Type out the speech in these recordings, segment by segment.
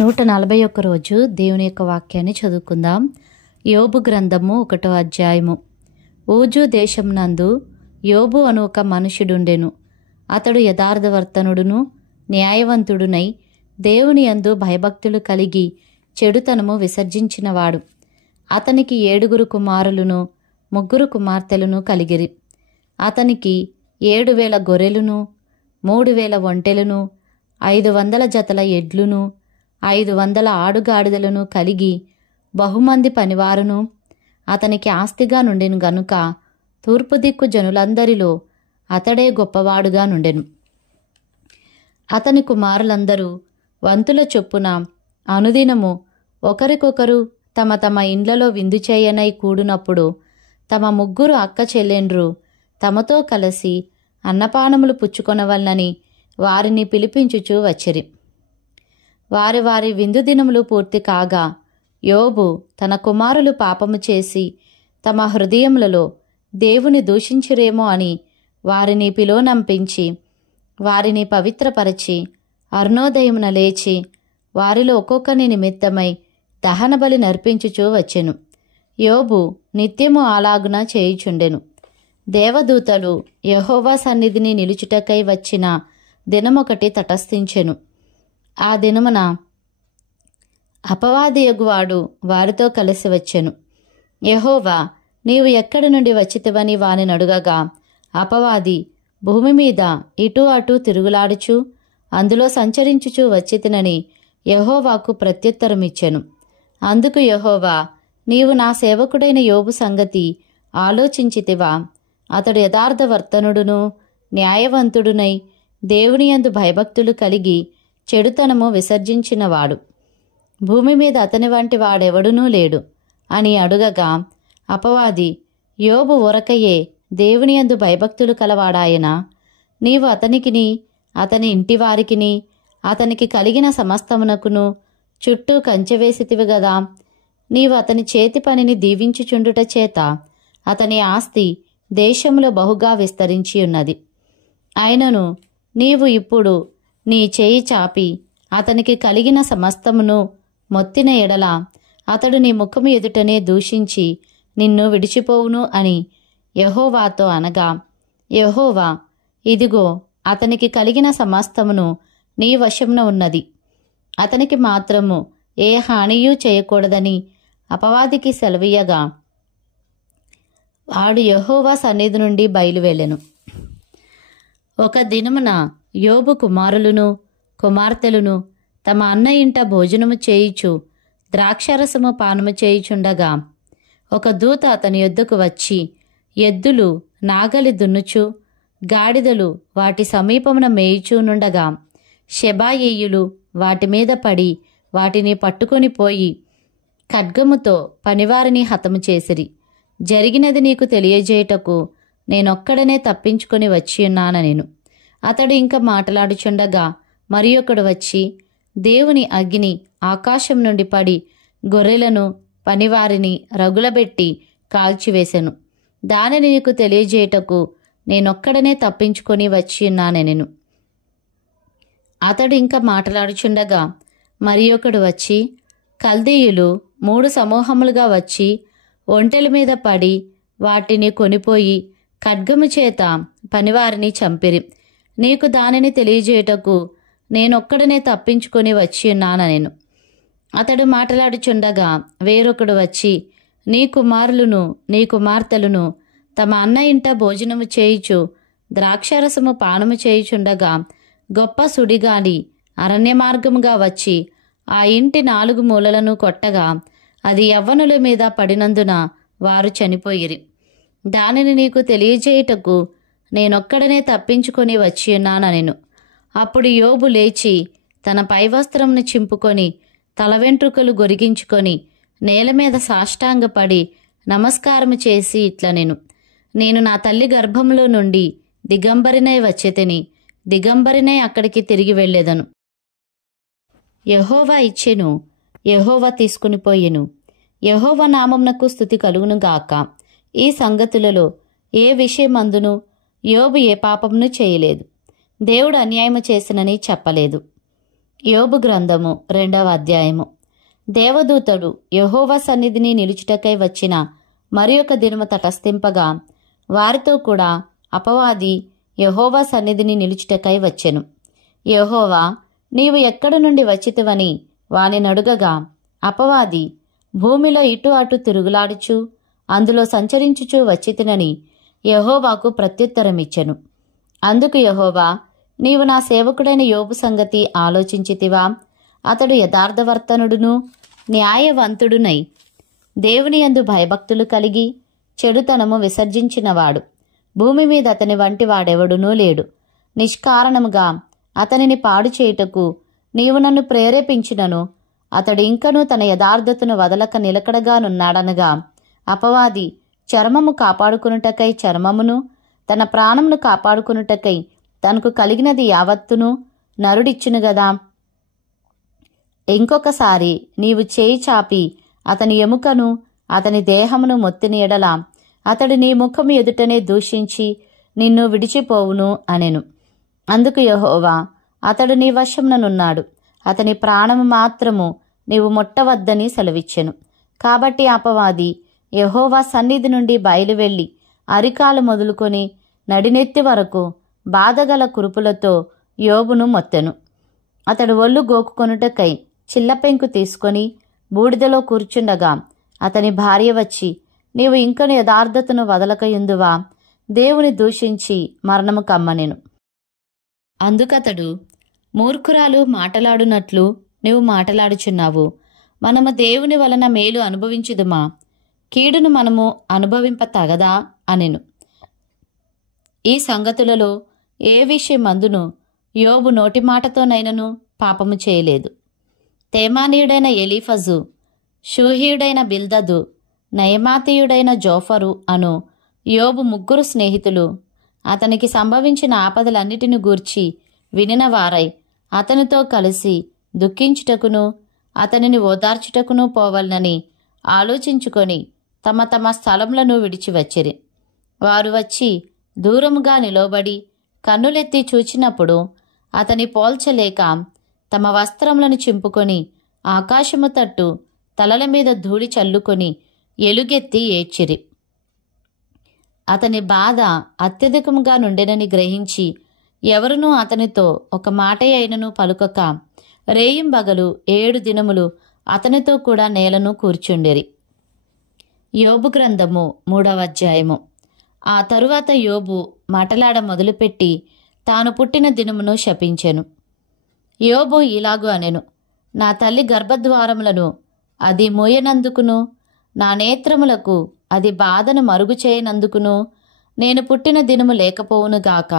141 రోజు దేవుని యొక్క వాక్యాన్ని చదువుకుందాం. యోబు గ్రంథము 1వ అధ్యాయము. ఊజు దేశం నందు యోబు అను ఒక మనుషుడుండెను. అతడు యథార్థవర్తనుడును న్యాయవంతుడునై దేవుని యందు భయభక్తులు కలిగి చెడుతనము విసర్జించినవాడు. అతనికి 7 కుమారులను 3 కుమార్తెలను కలిగిరి. అతనికి 7,000 గొర్రెలను 3,000 ఒంటెలను 500 జతల ఎడ్లును 500 ఆడుగాడిదలను కలిగి బహుమంది పనివారును అతనికి ఆస్తిగా నుండెను గనుక తూర్పు దిక్కు జనులందరిలో అతడే గొప్పవాడుగా నుండెను. అతని కుమారులందరూ వంతుల చొప్పున అనుదినము ఒకరికొకరు తమ తమ ఇండ్లలో విందు చేయనై కూడినప్పుడు తమ 3 అక్క చెల్లెండ్రు తమతో కలిసి అన్నపానములు పుచ్చుకొనవలనని వారిని పిలిపించుచూ వచ్చిరి. వారి విందు దినములు పూర్తి కాగా యోబు తన కుమారులు పాపము చేసి తమ హృదయములలో దేవుని దూషించిరేమో అని వారిని పిలువనంపించి వారిని పవిత్రపరచి అరుణోదయమున లేచి వారిలో ఒక్కొక్కని నిమిత్తమై దహనబలి నర్పించుచూ వచ్చెను. యోబు నిత్యము అలాగున చేయుచుండెను. దేవదూతలు యెహోవా సన్నిధిని నిలుచుటకై వచ్చిన దినమొకటి తటస్థించెను. ఆ దినమున అపవాదియగువాడు వారితో కలిసి వచ్చెను. యెహోవా, నీవు ఎక్కడి నుండి వచ్చితివని వానిని అడుగగా అపవాది, భూమి మీద ఇటు అటు తిరుగులాడుచు అందులో సంచరించుచూ వచ్చితినని యెహోవాకు ప్రత్యుత్తరమిచ్చెను. అందుకు యెహోవా, నీవు నా సేవకుడైన యోబు సంగతి ఆలోచించితివా? అతడు యథార్థవర్తనుడును న్యాయవంతుడునై దేవుని యందు భయభక్తులు కలిగి చెడుతనము విసర్జించినవాడు. భూమి మీద అతని వంటి వాడెవడునూ లేడు అని అడుగగా అపవాది, యోబు ఊరకయే దేవుని యందు భయభక్తులు కలవాడాయనా? నీవు అతనికిని అతని ఇంటివారికిని అతనికి కలిగిన సమస్తమునకును చుట్టూ కంచెవేసితివి గదా. నీవు అతని చేతి పనిని దీవించుచుండుట చేత అతని ఆస్తి దేశంలో బహుగా విస్తరించి ఉన్నది. అయినను నీవు ఇప్పుడు నీ చేయి చాపి అతనికి కలిగిన సమస్తమును మొత్తిన ఎడల అతడు నీ ముఖము ఎదుటనే దూషించి నిన్ను విడిచిపోవును అని యెహోవాతో అనగా, యెహోవా, ఇదిగో అతనికి కలిగిన సమస్తమును నీ వశమున ఉన్నది, అతనికి మాత్రము ఏ హానియూ చేయకూడదని అపవాదికి సెలవీయగా వాడు యెహోవా సన్నిధి నుండి బయలువెళ్ళెను. ఒక దినమున యోబు కుమారులను కుమార్తెలను తమ అన్న ఇంట భోజనము చేయుచు ద్రాక్షారసము పానము చేయుచుండగా ఒక దూత అతని యొద్దకు వచ్చి, ఎద్దులు నాగలి దున్నుచు గాడిదలు వాటి సమీపమున మేయుచూనుండగా షెబాయీయులు వాటి మీద పడి వాటిని పట్టుకొని పోయి ఖడ్గముతో పనివారిని హతము చేసిరి. జరిగినది నీకు తెలియజేయుటకు నేనొక్కడనే తప్పించుకొని వచ్చియున్నానెను. అతడు ఇంకా మాట్లాడుచుండగా మరి ఒకడు వచ్చి దేవుని అగ్ని ఆకాశం నుండి పడి గొర్రెలను పనివారిని రగులబెట్టి కాల్చివేశెను. దానిని నీకు తెలియజేయుటకు నేనొక్కడనే తప్పించుకొని వచ్చియున్నానెను. అతడు ఇంకా మాట్లాడుచుండగా మరి ఒకడు వచ్చి కల్దీయులు 3 సమూహములుగా వచ్చి ఒంటెల మీద పడి వాటిని కొనిపోయి ఖడ్గము చేత పనివారిని చంపిరి. నీకు దానిని తెలియజేయుటకు నేనొక్కడనే తప్పించుకొని వచ్చియున్నానెను. అతడు మాట్లాడుచుండగా వేరొకడు వచ్చి నీ కుమారులను నీ కుమార్తెలను తమ అన్న ఇంట భోజనము చేయుచు ద్రాక్షారసము పానము చేయుచుండగా గొప్ప సుడిగాలి అరణ్య మార్గముగా వచ్చి ఆ ఇంటి 4 మూలలను కొట్టగా అది యవ్వనుల మీద పడినందున వారు చనిపోయిరి. దానిని నీకు తెలియజేయుటకు నేనొక్కడనే తప్పించుకొని వచ్చియున్నానెను. అప్పుడు యోబు లేచి తన పైవస్త్రమును చింపుకొని తల వెంట్రుకలు గొరిగించుకొని నేల మీద సాష్టాంగపడి నమస్కారము చేసి ఇట్లనెను, నేను నా తల్లి గర్భంలో నుండి దిగంబరినై వచ్చెతిని, దిగంబరినై అక్కడికి తిరిగి వెళ్ళెదను. యెహోవా ఇచ్చెను, యెహోవా తీసుకుని పోయెను. యెహోవా నామమునకు స్తుతి కలుగును గాక. ఈ సంగతులలో ఏ విషయమందును యోబు ఏ పాపమును చేయలేదు, దేవుడు అన్యాయము చేసినని చెప్పలేదు. యోబు గ్రంథము 2వ అధ్యాయము. దేవదూతడు యెహోవా సన్నిధిని నిలుచుటకై వచ్చిన మరి ఒక దినము తటస్థింపగా వారితో కూడా అపవాది యెహోవా సన్నిధిని నిలుచుటకై వచ్చెను. యెహోవా, నీవు ఎక్కడి నుండి వచ్చితివని వానినడుగగా అపవాది, భూమిలో ఇటు అటు తిరుగులాడుచు అందులో సంచరించుచూ వచ్చితినని యెహోవాకు ప్రత్యుత్తరమిచ్చెను. అందుకు యెహోవా, నీవు నా సేవకుడైన యోబు సంగతి ఆలోచించితివా? అతడు యథార్థవర్తనుడును న్యాయవంతుడునై దేవుని యందు భయభక్తులు కలిగి చెడుతనము విసర్జించినవాడు. భూమి మీద అతని వంటి వాడెవడునూ లేడు. నిష్కారణముగా అతనిని పాడు చేయుటకు నీవు నన్ను ప్రేరేపించినను అతడు ఇంకనూ తన యథార్థతను వదలక నిలకడగానున్నాడనగా అపవాది చర్మము కాపాడుకునుటకై చర్మమును, తన ప్రాణమును కాపాడుకునుటకై తనకు కలిగినది యావత్తును నరుడిచ్చును గదా. ఇంకొకసారి నీవు చేయి చాపి అతని ఎముకను అతని దేహమును మొత్తిన ఎడల అతడు నీ ముఖము ఎదుటనే దూషించి నిన్ను విడిచిపోవును అనెను. అందుకు యెహోవా, అతడు నీ వశముననున్నాడు, అతని ప్రాణము మాత్రము నీవు ముట్టవద్దని సెలవిచ్చెను. కాబట్టి అపవాది యెహోవా సన్నిధి నుండి బయలువెళ్లి అరికాలు మొదలుకొని నడినెత్తి వరకు బాధగల కురుపులతో యోబును మొత్తెను. అతడు ఒళ్ళు గోకుకొనుటకై చిల్లపెంకు తీసుకొని బూడిదలో కూర్చుండగా అతని భార్య వచ్చి, నీవు ఇంకను యథార్థతను వదలకయుందువా? దేవుని దూషించి మరణము కమ్మనెను. అందుకతడు, మూర్ఖురాలు మాటలాడునట్లు నీవు మాటలాడుచున్నావు. మనము దేవుని వలన మేలు అనుభవించుదుమా? కీడును మనము అనుభవింప తగదా అనెను. ఈ సంగతులలో ఏ విషయమందును యోబు నోటి మాటతోనైనను పాపము చేయలేదు. తేమానీయుడైన ఎలీఫజు, షూహీయుడైన బిల్దదు, నయమాతీయుడైన జోఫరు అను యోబు ముగ్గురు స్నేహితులు అతనికి సంభవించిన ఆపదలన్నిటిని గూర్చి వినిన వారై అతనితో కలిసి దుఃఖించుటకును అతనిని ఓదార్చుటకును పోవలనని ఆలోచించుకొని తమ తమ స్థలములను విడిచి వచ్చిరి. వారు వచ్చి దూరముగా నిలబడి కన్నులెత్తి చూచినప్పుడు అతని పోల్చలేక తమ వస్త్రములను చింపుకొని ఆకాశము తట్టు తలల మీద ధూళి చల్లుకొని ఎలుగెత్తి ఏడ్చిరి. అతని బాధ అత్యధికముగా నుండెనని గ్రహించి ఎవరునూ అతనితో ఒక మాట అయినను పలుకక రేయింబగలు 7 దినములు అతనితో కూడా నేలను కూర్చుండిరి. యోబు గ్రంథము 3వ అధ్యాయము. ఆ తరువాత యోబు మాటలాడ మొదలుపెట్టి తాను పుట్టిన దినమును శపించెను. యోబు ఇలాగు అనెను, నా తల్లి గర్భద్వారములను అది మోయనందుకును నా నేత్రములకు అది బాధను మరుగు చేయనందుకును నేను పుట్టిన దినము లేకపోవునుగాక.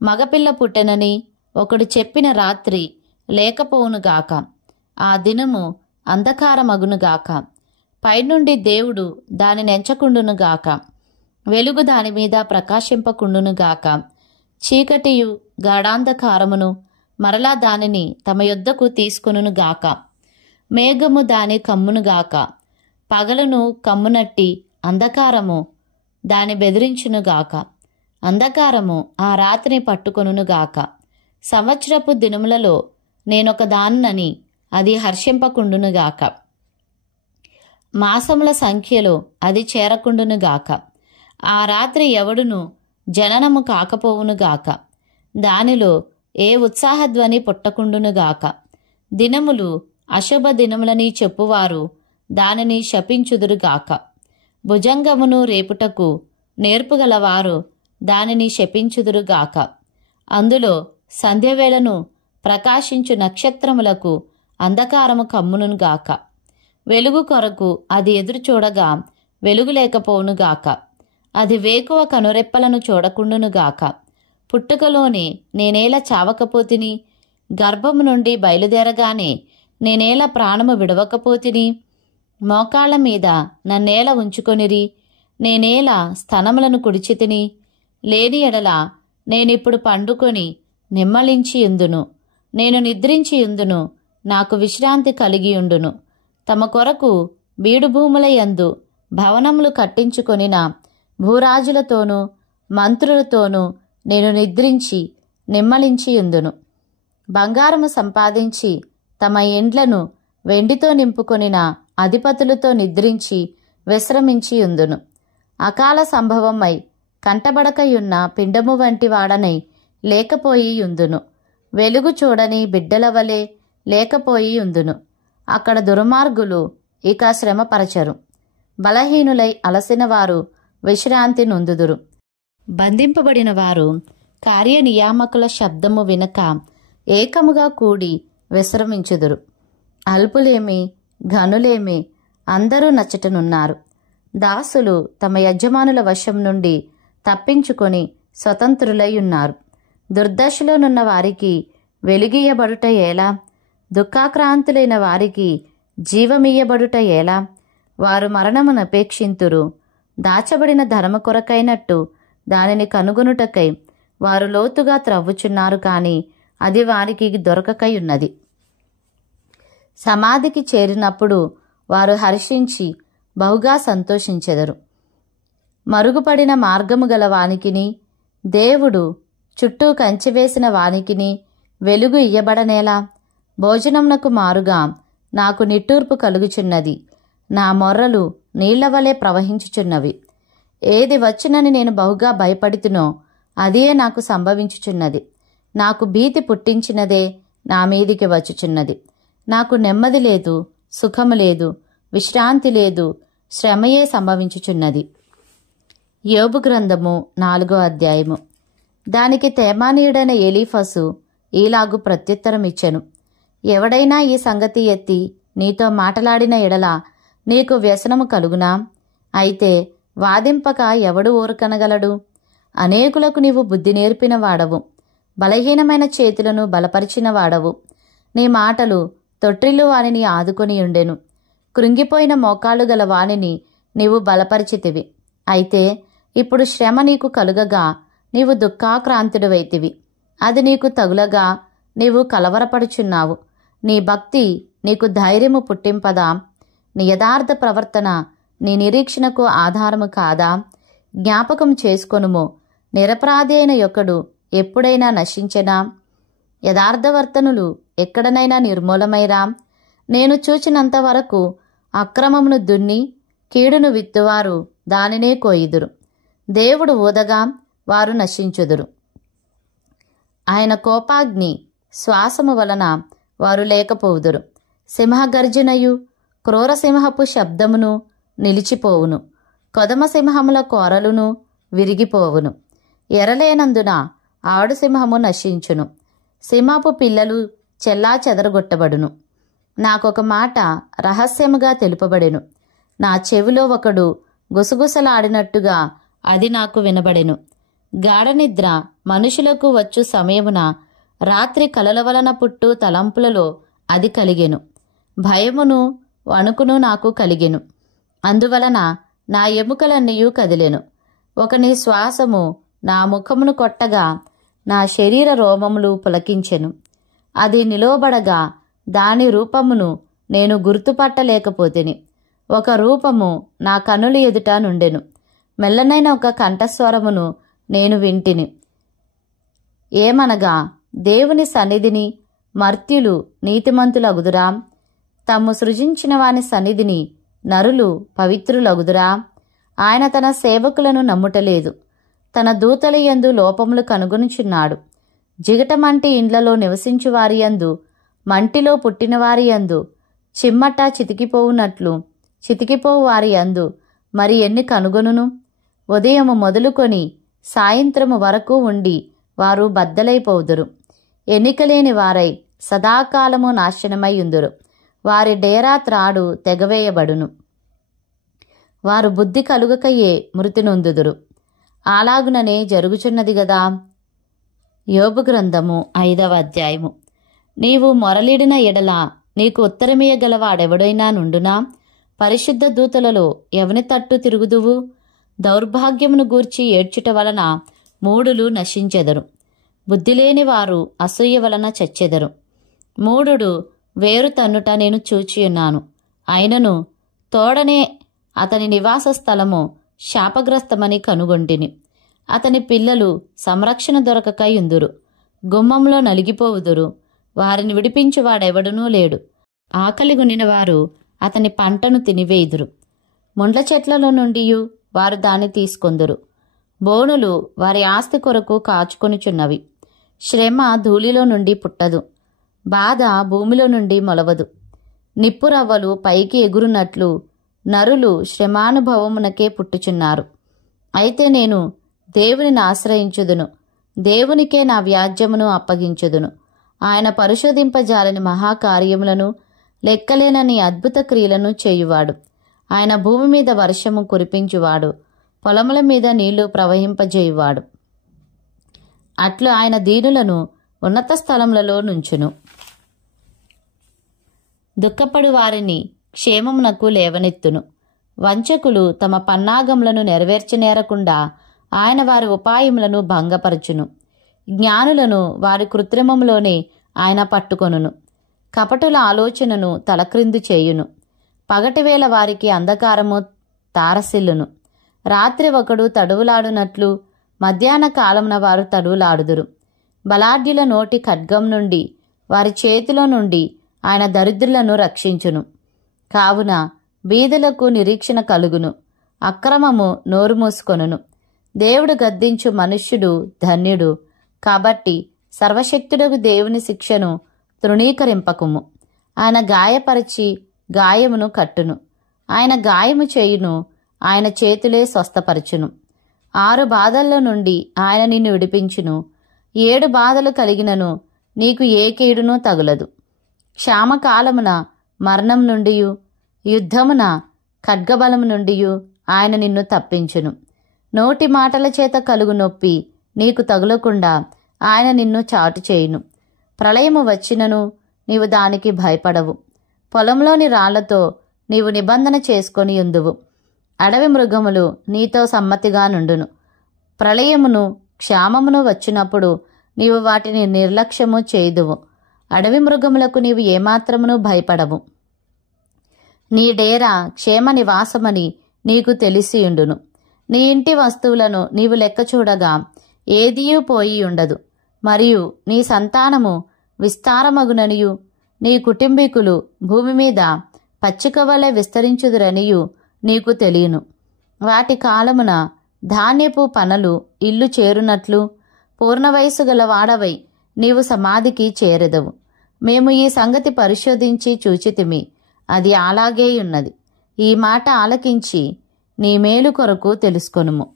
మగపిల్ల పుట్టెనని ఒకడు చెప్పిన రాత్రి లేకపోవునుగాక. ఆ దినము అంధకారమగునుగాక. పైనుండి దేవుడు దానిని ఎంచకుండునుగాక. వెలుగు దాని మీద ప్రకాశింపకుండునుగాక. చీకటియు గాఢాంధకారమును మరలా దానిని తమ యొద్దకు తీసుకొనుగాక. మేఘము దాని కమ్మునుగాక. పగలును కమ్మునట్టి అంధకారము దాని బెదిరించునుగాక. అంధకారము ఆ రాత్రిని పట్టుకొనుగాక. సంవత్సరపు దినములలో నేనొక దాన్నని అది హర్షింపకుండునుగాక. మాసముల సంఖ్యలో అది చేరకుండునుగాక. ఆ రాత్రి ఎవడును జననము కాకపోవునుగాక. దానిలో ఏ ఉత్సాహధ్వని పుట్టకుండునుగాక. దినములు అశుభ దినములని చెప్పువారు దానిని శపించుదురుగాక. భుజంగమును రేపుటకు నేర్పుగలవారు దానిని శపించుదురుగాక. అందులో సంధ్యవేళను ప్రకాశించు నక్షత్రములకు అంధకారము కమ్మునుగాక. వెలుగు కొరకు అది ఎదురు చూడగా వెలుగు లేకపోవునుగాక. అది వేకువ కనురెప్పలను చూడకుండునుగాక. పుట్టుకలోనే నేనేలా చావకపోతిని, గర్భము నుండి బయలుదేరగానే నేనేలా ప్రాణము విడవకపోతిని. మోకాళ్ల మీద నన్నేలా ఉంచుకొనిరి, నేనేలా స్తనములను కుడిచితిని. లేని ఎడల నేనిప్పుడు పండుకొని నిమ్మలించియుందును, నేను నిద్రించియుందును, నాకు విశ్రాంతి కలిగియుండును. తమ కొరకు బీడు భూముల యందు భవనములు కట్టించుకొనిన భూరాజులతోనూ మంత్రులతోనూ నేను నిద్రించి నిమ్మలించియుందును. బంగారము సంపాదించి తమ ఇండ్లను వెండితో నింపుకొనిన అధిపతులతో నిద్రించి విశ్రమించి ఉందును. అకాల సంభవమై కంటబడకయున్న పిండము వంటి వాడనై లేకపోయి ఉందును. వెలుగు చూడని బిడ్డల వలె లేకపోయి ఉందును. అక్కడ దుర్మార్గులు ఇక శ్రమపరచరు. బలహీనులై అలసిన వారు విశ్రాంతి నొందుదురు. బంధింపబడిన వారు కార్యనియామకుల శబ్దము వినక ఏకముగా కూడి విశ్రమించుదురు. అల్పులేమి ఘనులేమి అందరూ నచ్చటనున్నారు. దాసులు తమ యజమానుల వశం నుండి తప్పించుకొని స్వతంత్రులై ఉన్నారు. దుర్దశలోనున్న వారికి వెలుగియబడుట ఎలా? దుఃఖాక్రాంతులైన వారికి జీవమియ్యబడుట ఎలా? వారు మరణమునపేక్షింతురు. దాచబడిన ధర్మ కొరకైనట్టు దానిని కనుగొనుటకై వారు లోతుగా త్రవ్వుచున్నారు, కానీ అది వారికి దొరకకై ఉన్నది. సమాధికి చేరినప్పుడు వారు హర్షించి బహుగా సంతోషించెదరు. మరుగుపడిన మార్గము గల వానికిని దేవుడు చుట్టూ కంచెవేసిన వానికిని వెలుగు ఇయ్యబడనేలా? భోజనమునకు మారుగా నాకు నిట్టూర్పు కలుగుచున్నది. నా మొర్రలు నీళ్లవలే ప్రవహించుచున్నవి. ఏది వచ్చునని నేను బహుగా భయపడుతునో అదే నాకు సంభవించుచున్నది. నాకు భీతి పుట్టించినదే నా మీదికి వచ్చుచున్నది. నాకు నెమ్మది లేదు, సుఖము లేదు, విశ్రాంతి లేదు, శ్రమయే సంభవించుచున్నది. యోబు గ్రంథము 4వ అధ్యాయము. దానికి తేమానీయుడైన ఎలీఫసు ఈలాగు ప్రత్యుత్తరమిచ్చెను. ఎవడైనా ఈ సంగతి ఎత్తి నీతో మాటలాడిన ఎడల నీకు వ్యసనము కలుగునా? అయితే వాదింపక ఎవడు ఊరకనగలడు? అనేకులకు నీవు బుద్ధి నేర్పిన వాడవు, బలహీనమైన చేతులను బలపరిచిన వాడవు. నీ మాటలు తొట్టిల్లు వానిని ఆదుకొని ఉండెను. కృంగిపోయిన మోకాళ్ళు గల వానిని నీవు బలపరిచితివి. అయితే ఇప్పుడు శ్రమ నీకు కలుగగా నీవు దుఃఖాక్రాంతుడివైతివి. అది నీకు తగులగా నీవు కలవరపడుచున్నావు. నీ భక్తి నీకు ధైర్యము పుట్టింపదా? నీ యథార్థ ప్రవర్తన నీ నిరీక్షణకు ఆధారము కాదా? జ్ఞాపకం చేసుకొనుము, నిరపరాధి అయిన యొక్కడు ఎప్పుడైనా నశించెనా? యథార్థవర్తనులు ఎక్కడనైనా నిర్మూలమైరా? నేను చూచినంత వరకు అక్రమమును దున్ని కీడును విత్తువారు దానినే కోయిదురు. దేవుడు ఊదగా వారు నశించుదురు. ఆయన కోపాగ్ని శ్వాసము వలన వారు లేకపోవుదురు. సింహగర్జనయు క్రూరసింహపు శబ్దమును నిలిచిపోవును. కొదమసింహముల కోరలును విరిగిపోవును. ఎరలేనందున ఆడుసింహము నశించును. సింహపు పిల్లలు చెల్లా చెదరగొట్టబడును. నాకొక మాట రహస్యముగా తెలుపబడెను. నా చెవిలో ఒకడు గుసగుసలాడినట్టుగా అది నాకు వినబడెను. గాఢనిద్ర మనుషులకు వచ్చు సమయమున రాత్రి కలల వలన పుట్టు తలంపులలో అది కలిగెను. భయమును వణుకును నాకు కలిగెను. అందువలన నా ఎముకలన్నీయూ కదిలెను. ఒకని శ్వాసము నా ముఖమును కొట్టగా నా శరీర రోమములు పులకించెను. అది నిలవబడగా దాని రూపమును నేను గుర్తుపట్టలేకపోతిని. ఒక రూపము నా కనుల ఎదుట నుండెను. మెల్లనైన ఒక కంఠస్వరమును నేను వింటిని. ఏమనగా, దేవుని సన్నిధిని మర్త్యులు నీతిమంతులగుదురా? తాము సృజించిన వాని సన్నిధిని నరులు పవిత్రులగుదురా? ఆయన తన సేవకులను నమ్ముటలేదు. తన దూతల యందు లోపములు కనుగొనుచున్నాడు. జిగటమంటి ఇండ్లలో నివసించు వారి యందు, మంటిలో పుట్టిన వారి యందు, చిమ్మట చితికిపోవునట్లు చితికిపోవు వారి యందు మరి ఎన్ని కనుగొనును? ఉదయము మొదలుకొని సాయంత్రము వరకు ఉండి వారు బద్దలైపోదురు. ఎన్నికలేని వారై సదాకాలము నాశనమై ఉందురు. వారి డేరా త్రాడు తెగవేయబడును. వారు బుద్ధి కలుగకయే మృతి నొందుదురు. అలాగుననే జరుగుచున్నది గదా. యోబు గ్రంథము 5వ అధ్యాయము. నీవు మొరలిడిన ఎడల నీకు ఉత్తరమీయగలవాడెవడైనా నుండునా? పరిశుద్ధ దూతలలో ఎవని తట్టు తిరుగుదువు? దౌర్భాగ్యమును గూర్చి ఏడ్చుట వలన మూఢులు నశించెదరు. బుద్ధిలేని వారు అసూయ వలన చచ్చెదరు. మూఢుడు వేరు తన్నుట నేను చూచియున్నాను. అయినను తోడనే అతని నివాస స్థలము శాపగ్రస్తమని కనుగొంటిని. అతని పిల్లలు సంరక్షణ దొరకక యుందురు. గుమ్మంలో నలిగిపోవుదురు. వారిని విడిపించువాడెవడునూ లేడు. ఆకలిగొనిన వారు అతని పంటను తినివేయుదురు. ముండ్ల చెట్లలో నుండి వారు దాన్ని తీసుకొందురు. బోనులు వారి ఆస్తి కొరకు కాచుకొనుచున్నవి. శ్రమ ధూళిలో నుండి పుట్టదు, బాధ భూమిలో నుండి మొలవదు. నిప్పురవ్వలు పైకి ఎగురునట్లు నరులు శ్రమానుభవమునకే పుట్టుచున్నారు. అయితే నేను దేవునిని ఆశ్రయించుదును, దేవునికే నా వ్యాజ్యమును అప్పగించుదును. ఆయన పరిశోధింపజాలని మహాకార్యములను, లెక్కలేనని అద్భుత క్రియలను చేయువాడు. ఆయన భూమి మీద వర్షము కురిపించువాడు, పొలముల మీద నీళ్లు ప్రవహింపజేయువాడు. అట్లు ఆయన దీనులను ఉన్నత స్థలములలో నుంచును. దుఃఖపడు వారిని క్షేమమునకు లేవనెత్తును. వంచకులు తమ పన్నాగములను నెరవేర్చనేరకుండా ఆయన వారి ఉపాయములను భంగపరచును. జ్ఞానులను వారి కృత్రిమములోనే ఆయన పట్టుకొనును. కపటుల ఆలోచనను తలక్రిందు చేయును. పగటివేళ వారికి అంధకారము తారసిల్లును. రాత్రి ఒకడు తడువులాడునట్లు మధ్యాహ్న కాలమున వారు తడువులాడుదురు. బలాఢ్యుల నోటి ఖడ్గం నుండి, వారి చేతిలో నుండి ఆయన దరిద్రులను రక్షించును. కావున బీదలకు నిరీక్షణ కలుగును, అక్రమము నోరు మూసుకొనును. దేవుడు గద్దించు మనుష్యుడు ధన్యుడు. కాబట్టి సర్వశక్తుడగు దేవుని శిక్షను తృణీకరింపకుము. ఆయన గాయపరిచి గాయమును కట్టును, ఆయన గాయము చేయును, ఆయన చేతులే స్వస్థపరచును. 6 బాధల్లో నుండి ఆయన నిన్ను విడిపించును. 7 బాధలు కలిగినను నీకు ఏ కీడునూ తగులదు. క్షామకాలమున మరణం నుండి, యుద్ధమున ఖడ్గబలము నుండి ఆయన నిన్ను తప్పించును. నోటి మాటల చేత కలుగు నొప్పి నీకు తగులకుండా ఆయన నిన్ను చాటు చేయును. ప్రళయము వచ్చినను నీవు దానికి భయపడవు. పొలంలోని రాళ్లతో నీవు నిబంధన చేసుకొని ఉందువు. అడవి మృగములు నీతో సమ్మతిగా నుండును. ప్రళయమును క్షామమును వచ్చినప్పుడు నీవు వాటిని నిర్లక్ష్యము చేయుదువు. అడవి మృగములకు నీవు ఏమాత్రమును భయపడవు. నీ డేరా క్షేమ నివాసమని నీకు తెలిసియుండును. నీ ఇంటి వస్తువులను నీవు లెక్క చూడగా ఏదియూ పోయి ఉండదు. మరియు నీ సంతానము విస్తారమగుననియు, నీ కుటుంబీకులు భూమి మీద పచ్చిక వలె విస్తరించుదురనియు నీకు తెలియను. వాటి కాలమున ధాన్యపు పనలు ఇల్లు చేరునట్లు పూర్ణ వయసు గల వాడవై నీవు సమాధికి చేరెదవు. మేము ఈ సంగతి పరిశోధించి చూచితిమి, అది అలాగే ఉన్నది. ఈ మాట ఆలకించి నీ మేలు కొరకు తెలుసుకొనుము.